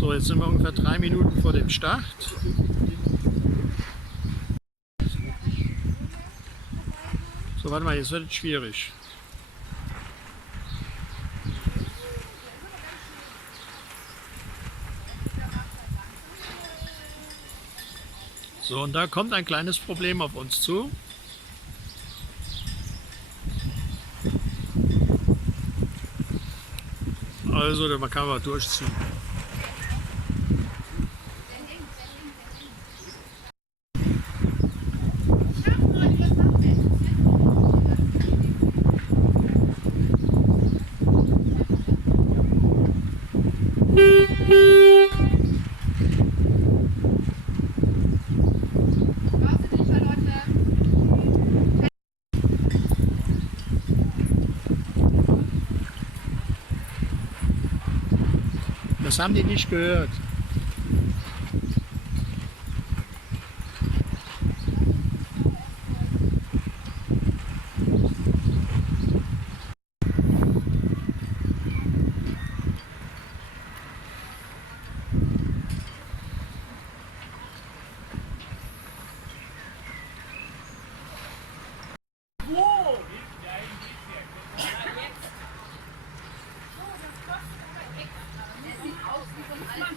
So, jetzt sind wir ungefähr 3 Minuten vor dem Start. So, warte mal, jetzt wird es schwierig. So, und da kommt ein kleines Problem auf uns zu. Also, man kann mal durchziehen. Das haben die nicht gehört.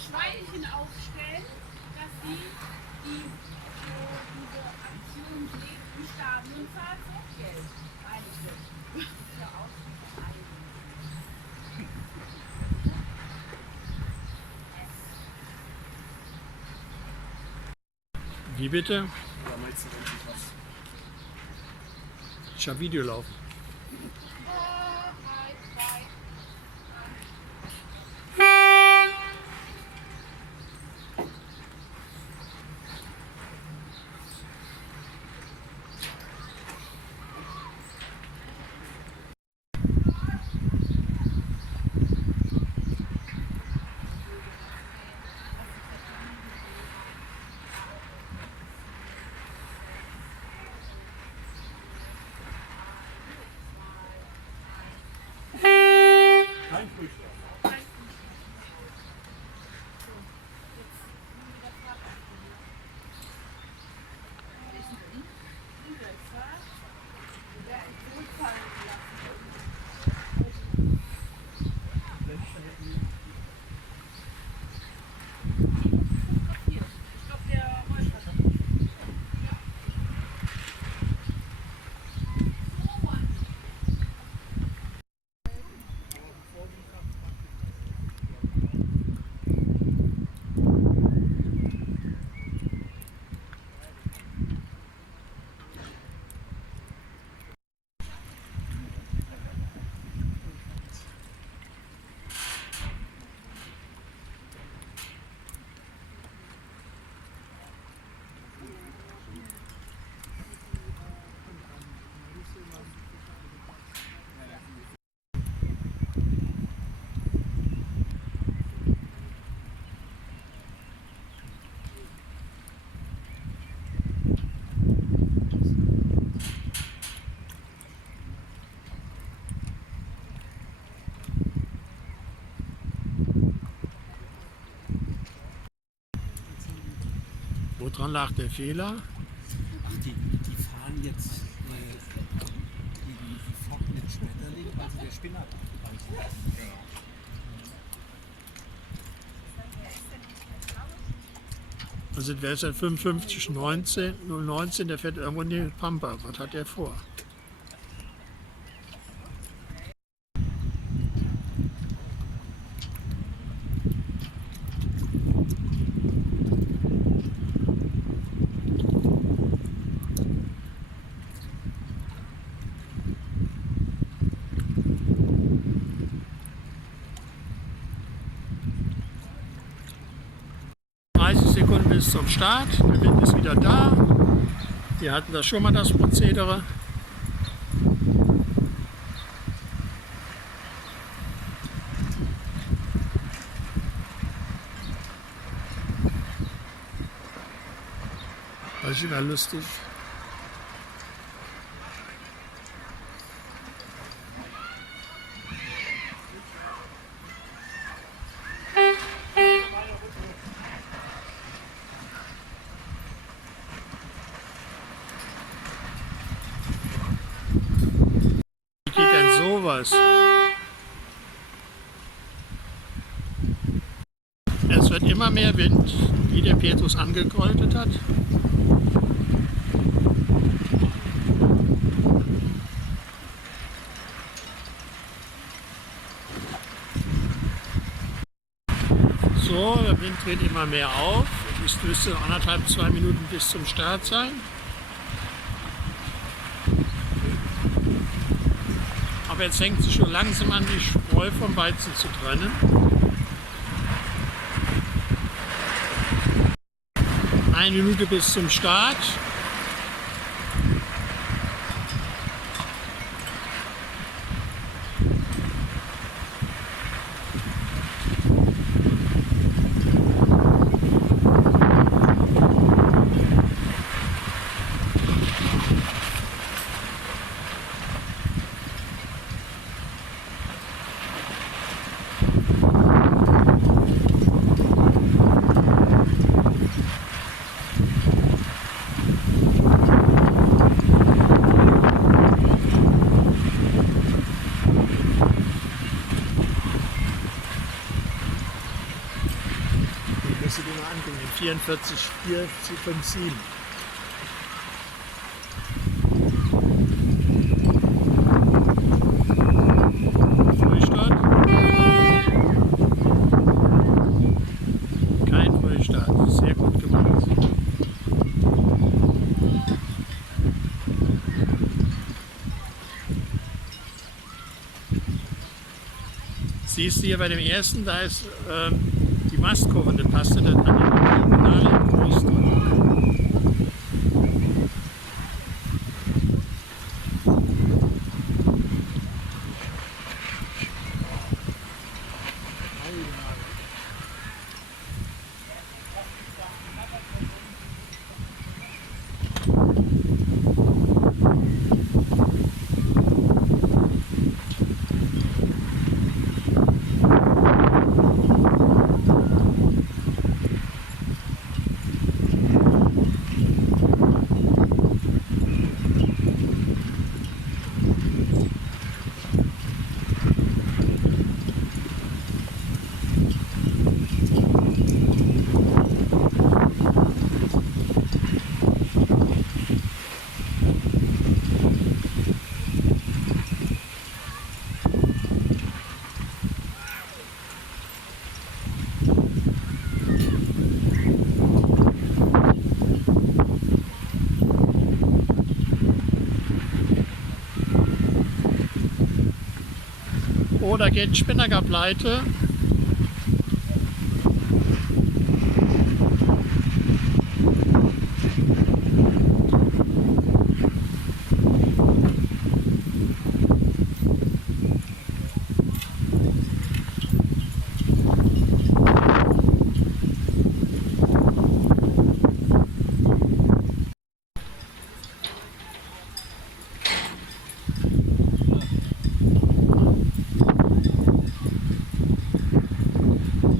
Schweinchen aufstellen, dass die diese Aktion legt im Stadion zahlt Geld. Wie bitte? Ich habe Video laufen. Woran lag der Fehler? Ach, die fahren jetzt die Flocken mit Schmetterling, weil sie der Spinner abgereicht. Also wer ist der 55 19 019, der fährt irgendwo in die Pampa. Was hat der vor? Sekunden bis zum Start. Der Wind ist wieder da. Wir hatten das schon mal, das Prozedere. Das ist immer lustig. sowas. Es wird immer mehr Wind, wie der Petrus angekräutet hat. So, der Wind dreht immer mehr auf. Es müsste 1,5, 2 Minuten bis zum Start sein. Aber jetzt fängt es schon langsam an, die Spreu vom Weizen zu trennen. Eine Minute bis zum Start. Müsste dir mal angucken, 44, 4, 5, 7. Frühstart. Kein Frühstart. Sehr gut gemacht. Siehst du hier bei dem ersten, da ist die Mastkurve, die passte dann an die Diagonale im Brustdruck. Oh, da geht ein Spinnaker pleite.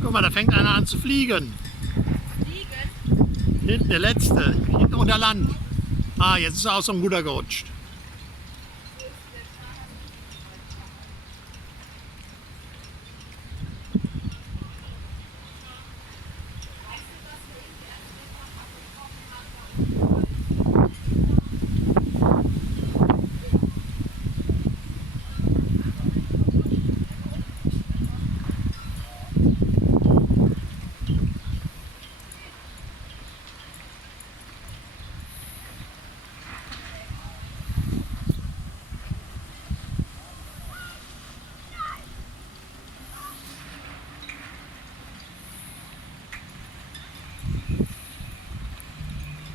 Guck mal, da fängt einer an zu fliegen. Fliegen? Hinten, der letzte, hinten unter Land. Ah, jetzt ist er aus dem Ruder gerutscht.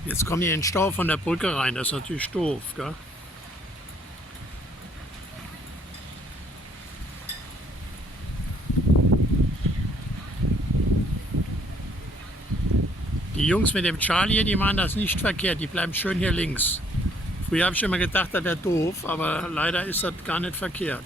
Jetzt kommen die in den Stau von der Brücke rein, das ist natürlich doof, gell? Die Jungs mit dem Charlie hier, die machen das nicht verkehrt, die bleiben schön hier links. Früher habe ich immer gedacht, das wäre doof, aber leider ist das gar nicht verkehrt.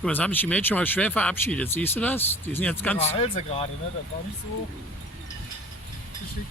Guck mal, das haben sich die Mädchen mal schwer verabschiedet. Siehst du das? Die sind jetzt ganz... Ihre Halse gerade, ne? Das war nicht so geschickt.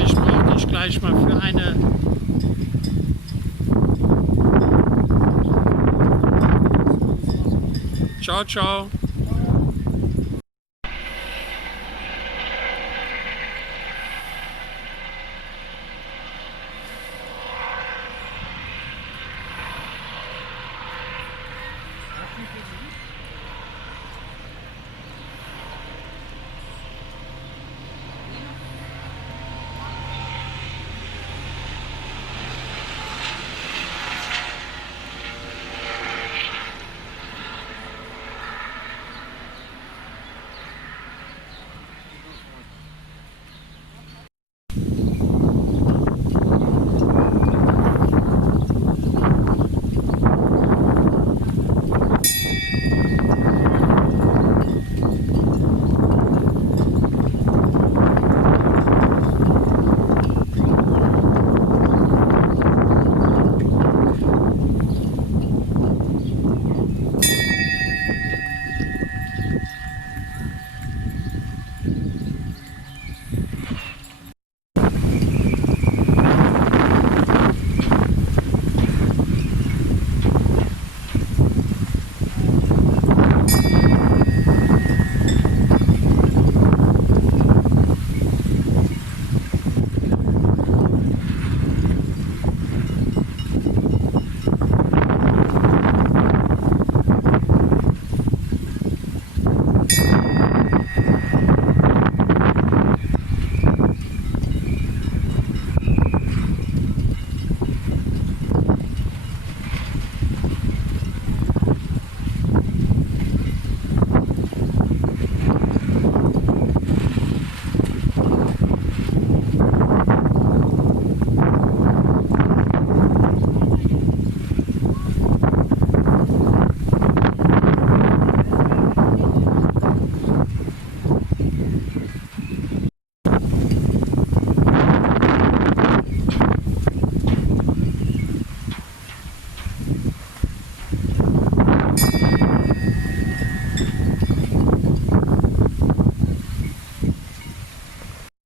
Ich brauche dich gleich mal für eine... Ciao, ciao.